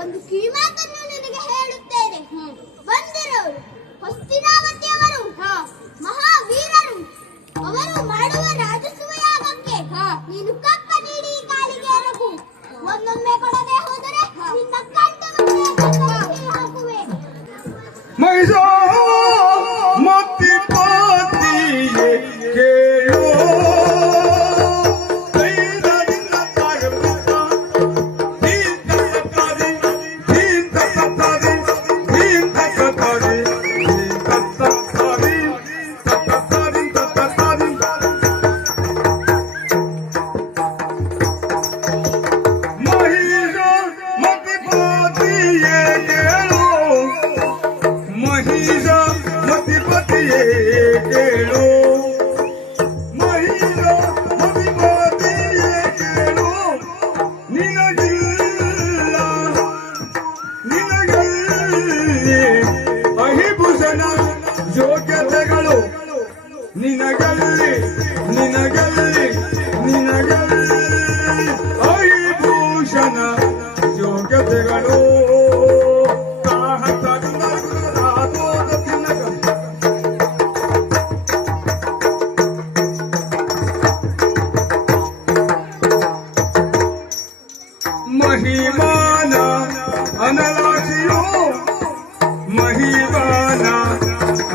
ಒಂದು ಕಿವಿಮಾತನ್ನು ನಿನಗೆ ಹೇಳುತ್ತೇನೆ. ಬಂದಿರೋರು ಹಸ್ತಿನಾವತಿಯವರು, ಮಹಾವೀರರು. ಅವರು ಮಾಡುವ ರಾಜಸೂಯ ಯಾಗಕ್ಕೆ ನೀನು ಕಪ್ಪ ನೀಡಿ ಕಾಲಿಗೆ ಎರಗು. ಒಂದೊಮ್ಮೆ ಕೊಡದೆ ಹೋದರೆ ನಿನ್ನ ಕಂಠವನ್ನು ಹಾಕುವೆ. ಯೋಗ್ಯತೆಗಳು ನಿನಗಲ್ಲಿ ನಿನಗಲ್ಲಿ ನಿನಗಲ್ಲಿ ಅಹಿಭೂಷಣ ಯೋಗ್ಯತೆಗಳು ಮಹಿಮಾನ ಅನಲಾಕ್ಷಿಯೋ ಮಹಿಮಾನ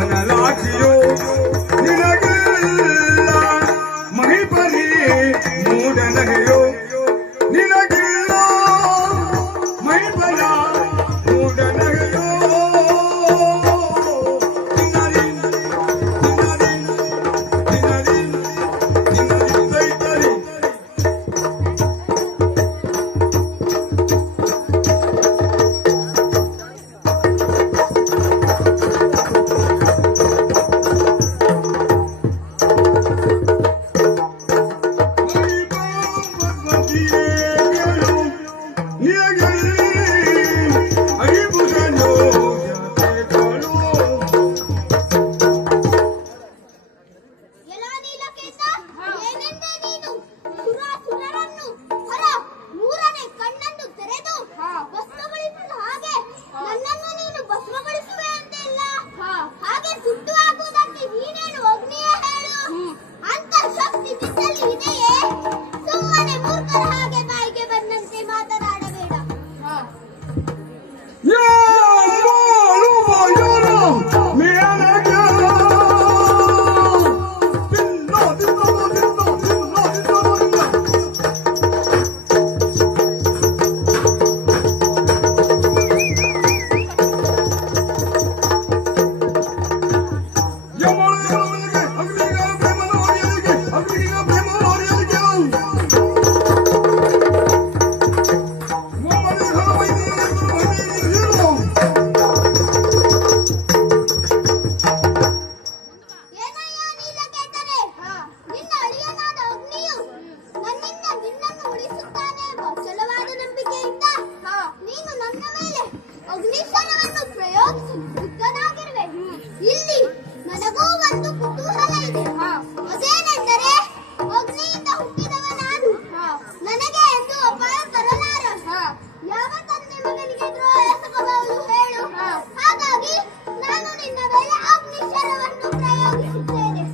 ಅನಲಾಕ್ಷಿಯೋ ನಿನಗಿಲ್ಲ ಮಹಿಪರಿ ಮೂಡನಗೆಯೋ ನಿನಗಿಲ್ಲ ಮಹಿಪರ ಮೂಡನಗೆಯೋ ಇಲ್ಲಿ ನನಗೂ ಒಂದು ಕುತೂಹಲ ಇದೆ. ಅದೇನೆಂದರೆ ಅಗ್ನಿಯಿಂದ ಹುಟ್ಟಿದವ ನಾನು. ನನಗೆ ಎಂದು ಅಪಾಯ ತರಲಾರ. ಯಾವ ತಂದೆ ಮಗನಿಗೆ ದ್ರೋಹ ಎಸಗಬಹುದು ಹೇಳು? ಹಾಗಾಗಿ ನಾನು ನಿನ್ನ ಮೇಲೆ ಅಗ್ನಿಶರವನ್ನು ಪ್ರಯೋಗಿಸುತ್ತೇನೆ.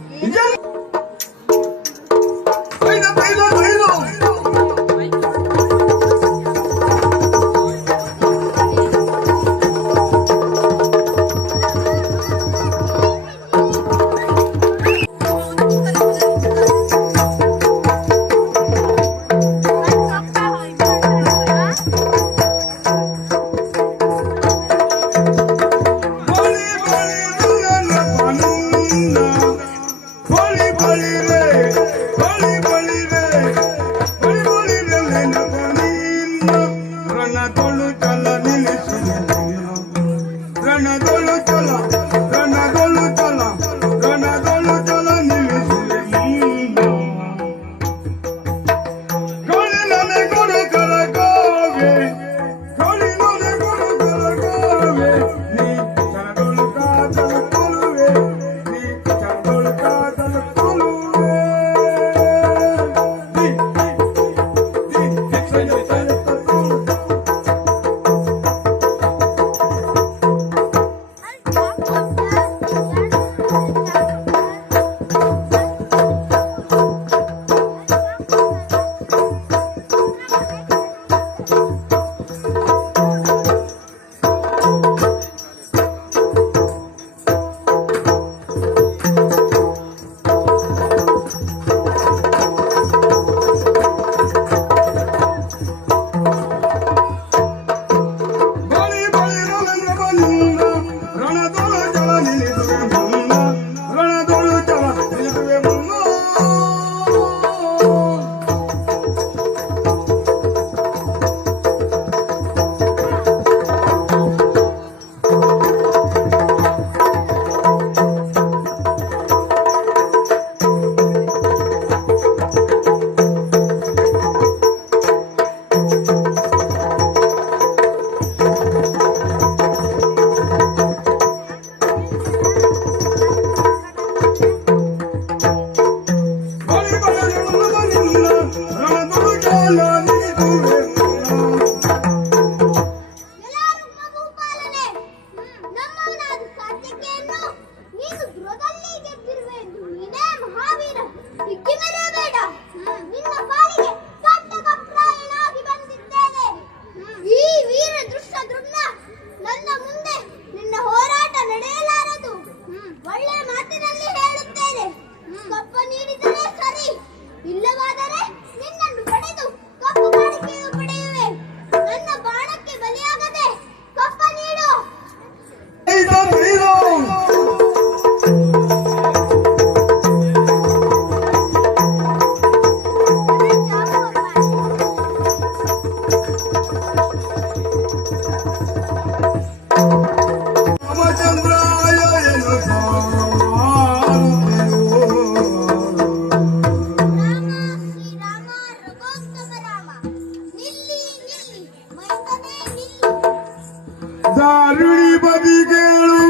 ದಾರುಣಿ ಬದಿ ಕೇಳು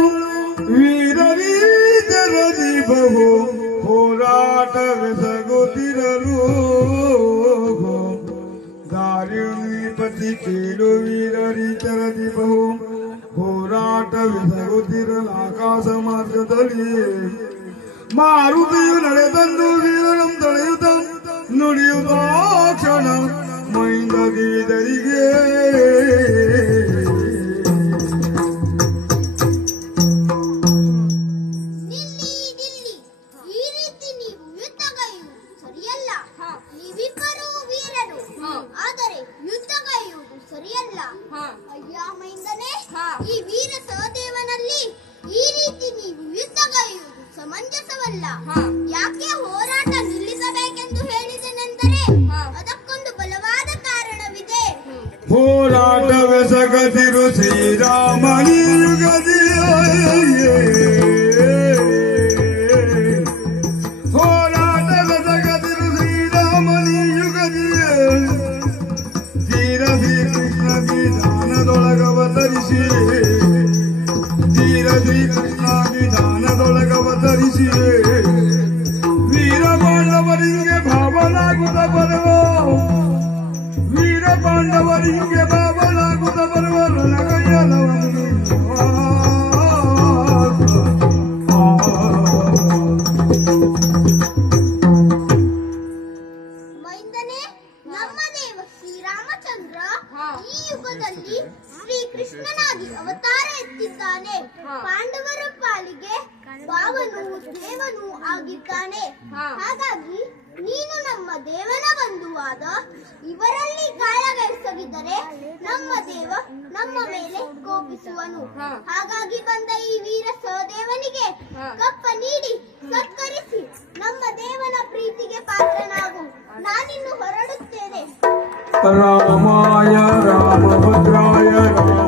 ವೀರರೀತರದಿ ಬಹು ಹೋರಾಟವೆಸಗುತ್ತಿರಲು ದಾರುಣಿ ಪತಿ ಕೇಳು ವೀರರೀತರದಿ ಬಹು ಹೋರಾಟವೆಸಗುತ್ತಿರಲು ಆಕಾಶ ಮಾರ್ಗದಲ್ಲಿ ಮಾರುತಿಯು ನಡೆದಂದು ವೀರನಂ ತಡೆಯುತ್ತ ನುಡಿಯುತ್ತ ಕ್ಷಣ ಮೈಂದ ಗಿರಿದರಿಗೆ ನಿಲ್ಲಿ ನಿಲ್ಲಿ ಈ ರೀತಿ ನೀವು ಯುದ್ಧಗೈಯುವುದು ಸರಿಯಲ್ಲ ನೀವಿಬ್ಬರೂ ವೀರರು ಆದರೆ ಯುದ್ಧಗೈಯುವುದು ಸರಿಯಲ್ಲ ಅಯ್ಯ ಮೈಂದನೆ ಈ ವೀರ ಸಹದೇವನಲ್ಲಿ ಈ ರೀತಿ ನೀವು ಯುದ್ಧಗೈಯುವುದು ಸಮಂಜಸವಲ್ಲ ಯಾಕೆ ಹೋರಾಟ ನಿಲ್ಲಿಸಬೇಕೆಂದು ಹೇಳಿದೆನೆಂದರೆ ಅದಕ್ಕೊಂದು ಬಲವಾದ ಕಾರಣವಿದೆ ಹೋರಾಟವೆಸಗದಿರು ಶ್ರೀರಾಮನಿ ಹೋರಾಟವೆಸಗದಿರು ಶ್ರೀರಾಮನಿ ಯುಗದಿಯೇ ಧೀರ ಶ್ರೀಕೃಷ್ಣ ವಿಧಾನದೊಳಗವತರಿಸಿ ಧೀರ ಶ್ರೀಕೃಷ್ಣ ವಿಧಾನದೊಳಗವತರಿಸಿ ವೀರ ಪಾಂಡವರಿಗೆ ಭಾವನಾಗುತ್ತ ಬರುವ ವೀರ ಪಾಂಡವರಿಗೆ ಭಾವನಾಗುತ್ತ ಬರುವ ರಣಗಯ್ಯನವನ್ನು ಮೈಂದನೆ ನಮ್ಮ ದೇವ ಶ್ರೀರಾಮಚಂದ್ರ ಈ ಯುಗದಲ್ಲಿ ಶ್ರೀಕೃಷ್ಣನಾಗಿ ಅವತಾರ ಎತ್ತಿದ್ದಾನೆ ಪಾಂಡವರ ಪಾಲಿಗೆ ಭಾವನು ದೇವನು ಆಗಿದ್ದಾನೆ ಹಾಗಾಗಿ ನೀನು ನಮ್ಮ ದೇವನ ಬಂಧುವಾದ ಇವರಲ್ಲಿ ಕಾಳಗೈಸಗಿದ್ದರೆ ನಮ್ಮ ದೇವ ನಮ್ಮ ಮೇಲೆ ಕೋಪಿಸುವನು ಹಾಗಾಗಿ ಬಂದ ಈ ವೀರ ಸಹದೇವನಿಗೆ ಕಪ್ಪ ನೀಡಿ ಸತ್ಕರಿಸಿ ನಮ್ಮ ದೇವನ ಪ್ರೀತಿಗೆ ಪಾತ್ರನಾಗು ನಾನಿನ್ನು ಹೊರಡುತ್ತೇನೆ ರಾಮಾಯ ರಾಮಭದ್ರಾಯ ರಾಮ